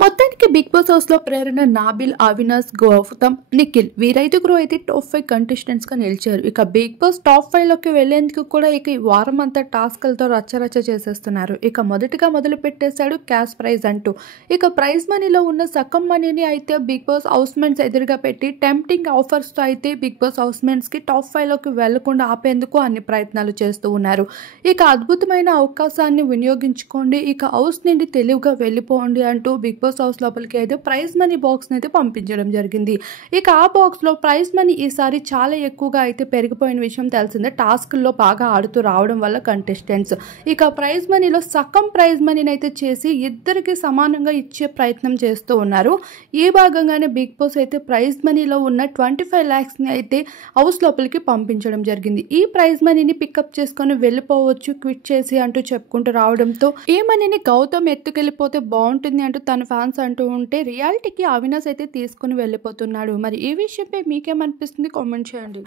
మొత్తానికి big boss house లో ప్రేరణ, నాబిల్, అవినాష్, గౌతమ్, నిఖిల్ వీరైదుగురు అయితే టాప్ 5 కంటెస్టెంట్స్ గా నిలిచారు. ఇక బిగ్ బాస్ టాప్ 5 లోకి వెళ్లేందుకు కూడా ఇక ఈ వారం అంతా టాస్క్లతో రచ్చరచ్చ చేసేస్తున్నారు. ఇక మొదటిగా మొదలు పెట్టేశాడు క్యాష్ ప్రైజ్ అంటూ. ఇక ప్రైజ్ మనీలో ఉన్న సగం మనీని అయితే బిగ్ బాస్ హౌస్ మెంట్స్ ఎదురుగా పెట్టి టెంప్టింగ్ ఆఫర్స్ తో అయితే బిగ్ బాస్ హౌస్ మెంట్స్ కి టాప్ 5 లోకి వెళ్లకుండా ఆపేందుకు అన్ని ప్రయత్నాలు చేస్తూ ఉన్నారు. ఇక అద్భుతమైన అవకాశాన్ని వినియోగించుకోండి, ఇక హౌస్ నుండి తెలివిగా వెళ్ళిపోండి అంటూ బిగ్ బాస్ హౌస్ లోపలికి అయితే ప్రైజ్ మనీ బాక్స్ అయితే పంపించడం జరిగింది. ఇక ఆ బాక్స్ లో ప్రైజ్ మనీ ఈసారి చాలా ఎక్కువగా అయితే పెరిగిపోయిన విషయం తెలిసిందే. టాస్క్ల్లో బాగా ఆడుతూ రావడం వల్ల కంటెస్టెంట్స్ ఇక ప్రైజ్ మనీలో సగం ప్రైజ్ మనీని అయితే చేసి ఇద్దరికి సమానంగా ఇచ్చే ప్రయత్నం చేస్తూ ఉన్నారు. ఈ భాగంగానే బిగ్ బాస్ అయితే ప్రైజ్ మనీలో ఉన్న 25 lakhs ని అయితే హౌస్ లోపలికి పంపించడం జరిగింది. ఈ ప్రైజ్ మనీని పికప్ చేసుకొని వెళ్ళిపోవచ్చు క్విట్ చేసి అంటూ చెప్పుకుంటూ రావడంతో ఈ మనీని గౌతమ్ ఎత్తుకెళ్ళిపోతే బాగుంటుంది అంటూ తన ఫ్యాన్స్ అంటూ ఉంటే రియాలిటీకి అవినాష్ అయితే తీసుకుని వెళ్ళిపోతున్నాడు. మరి ఈ విషయంపై మీకేమనిపిస్తుంది? కామెంట్ చేయండి.